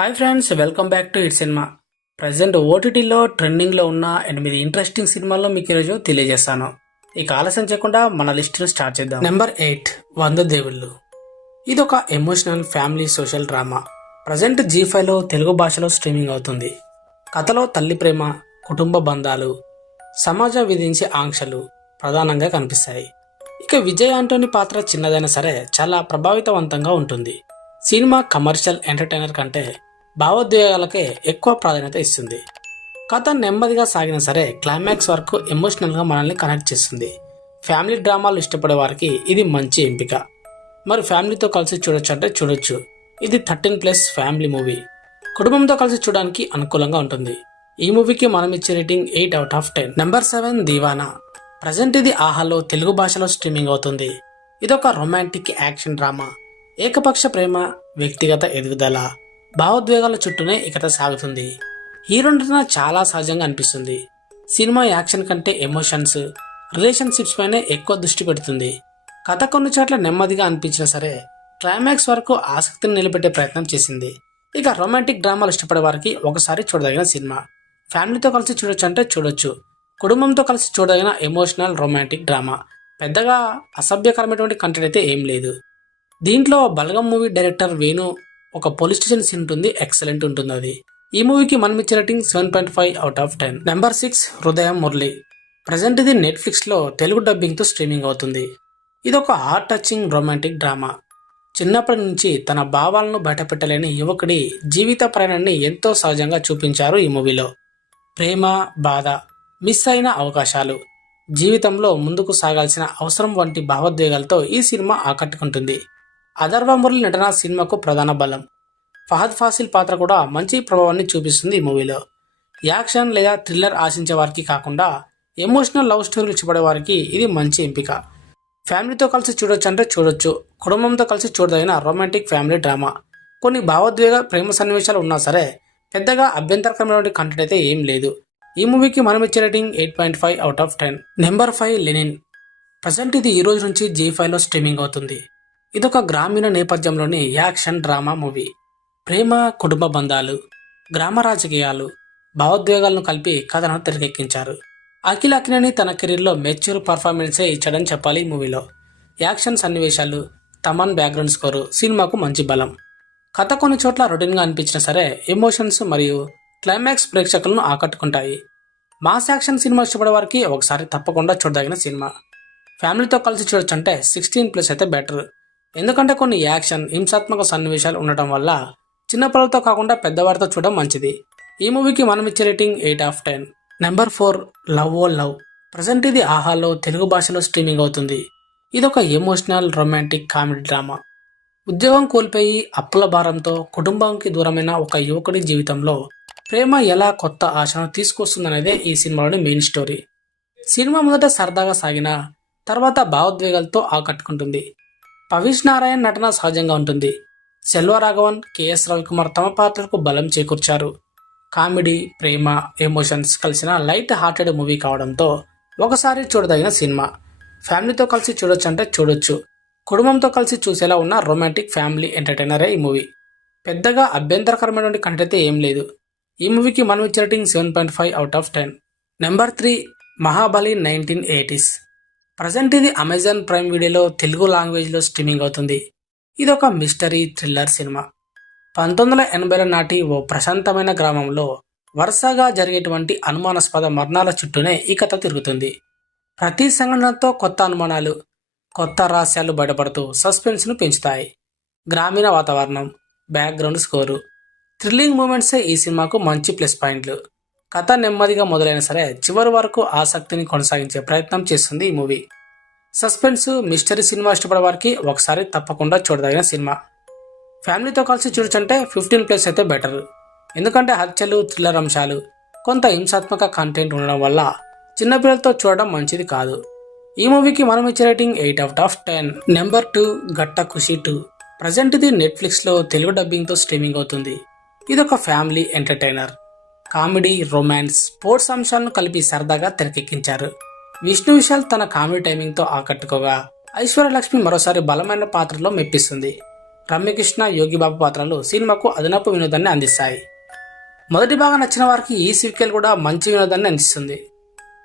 Hi friends, welcome back to it cinema. Present ఓటీటీలో ట్రెండింగ్లో ఉన్న 8 ఇంట్రెస్టింగ్ సినిమాల్లో మీకు ఈరోజు తెలియజేస్తాను. ఇక ఆలస్యం చేయకుండా మన లిస్టును స్టార్ట్ చేద్దాం. నెంబర్ 8 వంద దేవుళ్ళు. ఇది ఒక emotional family social drama. Present జీ5లో తెలుగు భాషలో స్ట్రీమింగ్ అవుతుంది. కథలో తల్లి ప్రేమ, కుటుంబ బంధాలు, సమాజం విధించే ఆంక్షలు ప్రధానంగా కనిపిస్తాయి. ఇక విజయ్ ఆంటోనీ పాత్ర చిన్నదైనా సరే చాలా ప్రభావితవంతంగా ఉంటుంది. సినిమా కమర్షియల్ ఎంటర్టైనర్ కంటే భావోద్వేగాలకే ఎక్కువ ప్రాధాన్యత ఇస్తుంది. కథ నెమ్మదిగా సాగినా సరే క్లైమాక్స్ వరకు ఎమోషనల్గా మనల్ని కనెక్ట్ చేస్తుంది. ఫ్యామిలీ డ్రామాలు ఇష్టపడే వారికి ఇది మంచి ఎంపిక. మరి ఫ్యామిలీతో కలిసి చూడొచ్చు అంటే చూడొచ్చు. ఇది 13+ ఫ్యామిలీ మూవీ. కుటుంబంతో కలిసి చూడడానికి అనుకూలంగా ఉంటుంది. ఈ మూవీకి మనం ఇచ్చే రేటింగ్ 8/10. నెంబర్ 7 దీవానా. ప్రజెంట్ ఇది ఆహాలో తెలుగు భాషలో స్ట్రీమింగ్ అవుతుంది. ఇదొక రొమాంటిక్ యాక్షన్ డ్రామా. ఏకపక్ష ప్రేమ, వ్యక్తిగత ఎదుగుదల, భావోద్వేగాల చుట్టూనే ఈ కథ సాగుతుంది. హీరో నటన చాలా సహజంగా అనిపిస్తుంది. సినిమా యాక్షన్ కంటే ఎమోషన్స్, రిలేషన్షిప్స్ పైనే ఎక్కువ దృష్టి పెడుతుంది. కథ కొన్ని చోట్ల నెమ్మదిగా అనిపించినా సరే క్లైమాక్స్ వరకు ఆసక్తిని నిలబెట్టే ప్రయత్నం చేసింది. ఇక రొమాంటిక్ డ్రామాలు ఇష్టపడే వారికి ఒకసారి చూడదగిన సినిమా. ఫ్యామిలీతో కలిసి చూడొచ్చు అంటే చూడొచ్చు. కుటుంబంతో కలిసి చూడదగిన ఎమోషనల్ రొమాంటిక్ డ్రామా. పెద్దగా అసభ్యకరమైనటువంటి కంటెంట్ అయితే ఏం లేదు. దీంట్లో బలగం మూవీ డైరెక్టర్ వేణు ఒక పోలీస్ స్టేషన్ సీన్ ఉంటుంది, ఎక్సలెంట్ ఉంటుంది అది. ఈ మూవీకి మనం ఇచ్చే రేటింగ్ 7.5/10. నెంబర్ 6 హృదయం మురళి. ప్రజెంట్ ఇది నెట్ఫ్లిక్స్లో తెలుగు డబ్బింగ్తో స్ట్రీమింగ్ అవుతుంది. ఇది ఒక హార్ట్ టచింగ్ రొమాంటిక్ డ్రామా. చిన్నప్పటి నుంచి తన భావాలను బయటపెట్టలేని యువకుడి జీవిత ప్రయాణాన్ని ఎంతో సహజంగా చూపించారు ఈ మూవీలో. ప్రేమ, బాధ, మిస్ అయిన అవకాశాలు, జీవితంలో ముందుకు సాగాల్సిన అవసరం వంటి భావోద్వేగాలతో ఈ సినిమా ఆకట్టుకుంటుంది. అథర్వ మురళి నటన సినిమాకు ప్రధాన బలం. ఫహద్ ఫాసిల్ పాత్ర కూడా మంచి ప్రభావాన్ని చూపిస్తుంది ఈ మూవీలో. యాక్షన్ లేదా థ్రిల్లర్ ఆశించే వారికి కాకుండా ఎమోషనల్ లవ్ స్టోరీలు ఇష్టపడే వారికి ఇది మంచి ఎంపిక. ఫ్యామిలీతో కలిసి చూడొచ్చు అంటే చూడొచ్చు. కుటుంబంతో కలిసి చూడదగిన రొమాంటిక్ ఫ్యామిలీ డ్రామా. కొన్ని భావోద్వేగ ప్రేమ సన్నివేశాలు ఉన్నా సరే పెద్దగా అభ్యంతరకరమైన కంటెంట్ అయితే ఏం లేదు. ఈ మూవీకి మనం ఇచ్చే రేటింగ్ 8.5/10. Number 5 Lenin. ప్రజెంట్ ఇది ఈ రోజు నుంచి జీ5లో స్ట్రీమింగ్ అవుతుంది. ఇదొక గ్రామీణ నేపథ్యంలోని యాక్షన్ డ్రామా మూవీ. ప్రేమ, కుటుంబ బంధాలు, గ్రామ రాజకీయాలు, భావోద్వేగాలను కలిపి కథను తెరకెక్కించారు. అఖిల్ అక్కినేని తన కెరీర్లో మెచ్యూర్ పర్ఫార్మెన్సే ఇచ్చాడని చెప్పాలి. ఈ మూవీలో యాక్షన్ సన్నివేశాలు, తమన్ బ్యాక్గ్రౌండ్ స్కోరు సినిమాకు మంచి బలం. కథ కొన్ని చోట్ల రొటీన్గా అనిపించినా సరే ఎమోషన్స్ మరియు క్లైమాక్స్ ప్రేక్షకులను ఆకట్టుకుంటాయి. మాస్ యాక్షన్ సినిమా ఇష్టపడే వారికి ఒకసారి తప్పకుండా చూడదగిన సినిమా. ఫ్యామిలీతో కలిసి చూడొచ్చు అంటే 16+ అయితే బెటర్. ఎందుకంటే కొన్ని యాక్షన్, హింసాత్మక సన్నివేశాలు ఉండటం వల్ల చిన్నపిల్లలతో కాకుండా పెద్దవారితో చూడడం మంచిది. ఈ మూవీకి మనం ఇచ్చే rating 8/10. Number 4 love oh love. Present ఇది ఆహాలో తెలుగు భాషలో స్ట్రీమింగ్ అవుతుంది. ఇదొక ఎమోషనల్ రొమాంటిక్ కామెడీ డ్రామా. ఉద్యోగం కోల్పోయి అప్పుల భారంతో కుటుంబానికి దూరమైన ఒక యువకుడి జీవితంలో ప్రేమ ఎలా కొత్త ఆశను తీసుకొస్తుందనేదే ఈ సినిమాలోని మెయిన్ స్టోరీ. సినిమా మొదట సరదాగా సాగిన తర్వాత భావోద్వేగాలతో ఆకట్టుకుంటుంది. పవిష్ నారాయణ్ నటన సహజంగా ఉంటుంది. సెల్వరాఘవన్, కెఎస్ రవికుమార్ తమ పాత్రలకు బలం చేకూర్చారు. కామెడీ, ప్రేమ, ఎమోషన్స్ కలిసిన లైట్ హార్టెడ్ మూవీ కావడంతో ఒకసారి చూడదగిన సినిమా. ఫ్యామిలీతో కలిసి చూడొచ్చు అంటే చూడొచ్చు. కుటుంబంతో కలిసి చూసేలా ఉన్న రొమాంటిక్ ఫ్యామిలీ ఎంటర్టైనరే ఈ మూవీ. పెద్దగా అభ్యంతరకరమైనటువంటి కంటెంట్ అయితే ఏం లేదు. ఈ మూవీకి మనం ఇచ్చే rating 7.5/10. Number 3 Mahabali 1980s. Present ఇది అమెజాన్ ప్రైమ్ వీడియోలో తెలుగు లాంగ్వేజ్లో స్ట్రీమింగ్ అవుతుంది. ఇది ఒక మిస్టరీ థ్రిల్లర్ సినిమా. 1980ల నాటి ఓ ప్రశాంతమైన గ్రామంలో వరుసగా జరిగేటువంటి అనుమానాస్పద మరణాల చుట్టూనే ఈ కథ తిరుగుతుంది. ప్రతి సంఘటనతో కొత్త అనుమానాలు, కొత్త రహస్యాలు బయటపడుతూ సస్పెన్స్ను పెంచుతాయి. గ్రామీణ వాతావరణం, బ్యాక్గ్రౌండ్ స్కోరు, థ్రిల్లింగ్ మూమెంట్సే ఈ సినిమాకు మంచి ప్లస్ పాయింట్లు. కథ నెమ్మదిగా మొదలైనా సరే చివరి వరకు ఆసక్తిని కొనసాగించే ప్రయత్నం చేస్తుంది ఈ మూవీ. సస్పెన్స్, మిస్టరీ సినిమా ఇష్టపడే వారికి ఒకసారి తప్పకుండా చూడదగిన సినిమా. ఫ్యామిలీతో కలిసి చూడొచ్చంటే 15+ అయితే బెటర్. ఎందుకంటే హత్యలు, థ్రిల్లర్ అంశాలు, కొంత హింసాత్మక కంటెంట్ ఉండడం వల్ల చిన్నపిల్లలతో చూడడం మంచిది కాదు. ఈ మూవీకి మనం ఇచ్చే రేటింగ్ 8/10. నెంబర్ 2 గట్ట ఖుషి 2. ప్రజెంట్ ఇది నెట్ఫ్లిక్స్లో తెలుగు డబ్బింగ్తో స్ట్రీమింగ్ అవుతుంది. ఇదొక family entertainer. Comedy, romance, sports అంశాలను కలిపి సరదాగా తెరకెక్కించారు. విష్ణు విశాల్ తన కామెడీ టైమింగ్తో ఆకట్టుకోగా ఐశ్వర్యలక్ష్మి మరోసారి బలమైన పాత్రలో మెప్పిస్తుంది. రమ్యకృష్ణ, యోగిబాబు పాత్రలు సినిమాకు అదనపు వినోదాన్ని అందిస్తాయి. మొదటి భాగం నచ్చిన వారికి ఈ సీక్వెల్ కూడా మంచి వినోదాన్ని అందిస్తుంది.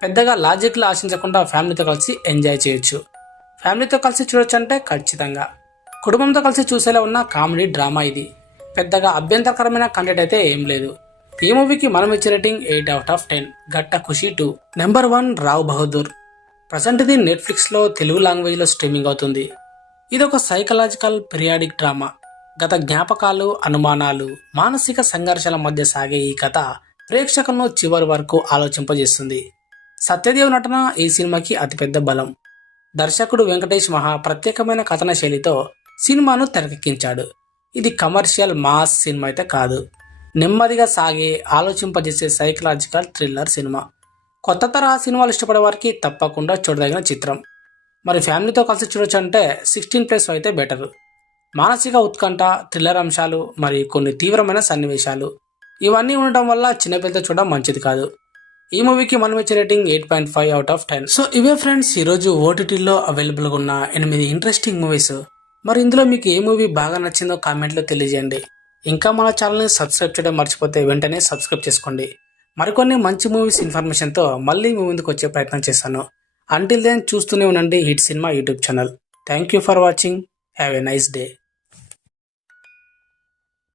పెద్దగా లాజిక్లు ఆశించకుండా ఫ్యామిలీతో కలిసి ఎంజాయ్ చేయొచ్చు. ఫ్యామిలీతో కలిసి చూడొచ్చు అంటే ఖచ్చితంగా. కుటుంబంతో కలిసి చూసేలా ఉన్న కామెడీ డ్రామా ఇది. పెద్దగా అభ్యంతరకరమైన కంటెంట్ అయితే ఏం లేదు. ఈ మూవీకి మనం ఇచ్చే రేటింగ్ 8/10. గట్ట ఖుషి 2. నెంబర్ 1 రావ్ బహదూర్. ప్రజెంట్ ఇది నెట్ఫ్లిక్స్లో తెలుగు లాంగ్వేజ్లో స్ట్రీమింగ్ అవుతుంది. ఇది ఒక సైకలాజికల్ పీరియాడిక్ డ్రామా. గత జ్ఞాపకాలు, అనుమానాలు, మానసిక సంఘర్షణ మధ్య సాగే ఈ కథ ప్రేక్షకులను చివరి వరకు ఆలోచింపజేస్తుంది. సత్యదేవ్ నటన ఈ సినిమాకి అతిపెద్ద బలం. దర్శకుడు వెంకటేష్ మహా ప్రత్యేకమైన కథన శైలితో సినిమాను తెరకెక్కించాడు. ఇది కమర్షియల్ మాస్ సినిమా అయితే కాదు. నెమ్మదిగా సాగే, ఆలోచింపజేసే సైకలాజికల్ థ్రిల్లర్ సినిమా. కొత్త తరహా సినిమాలు ఇష్టపడే వారికి తప్పకుండా చూడదగిన చిత్రం. మరి ఫ్యామిలీతో కలిసి చూడొచ్చు అంటే 16+ అయితే బెటర్. మానసిక ఉత్కంఠ, థ్రిల్లర్ అంశాలు, మరి కొన్ని తీవ్రమైన సన్నివేశాలు ఇవన్నీ ఉండటం వల్ల చిన్నపిల్లతో చూడడం మంచిది కాదు. ఈ మూవీకి మనం ఇచ్చే రేటింగ్ 8.5/10. సో ఇవే ఫ్రెండ్స్ ఈరోజు ఓటీటీలో అవైలబుల్గా ఉన్న 8 ఇంట్రెస్టింగ్ మూవీస్. మరి ఇందులో మీకు ఏ మూవీ బాగా నచ్చిందో కామెంట్లో తెలియజేయండి. ఇంకా మన ఛానల్ని సబ్స్క్రైబ్ చేయడం మర్చిపోతే వెంటనే సబ్స్క్రైబ్ చేసుకోండి. మరికొన్ని మంచి మూవీస్ ఇన్ఫర్మేషన్తో మళ్ళీ మీ ముందుకు వచ్చే ప్రయత్నం చేస్తాను. అంటిల్ దెన్ చూస్తూనే ఉండండి hit cinema YouTube channel. Thank you for watching. Have a nice day.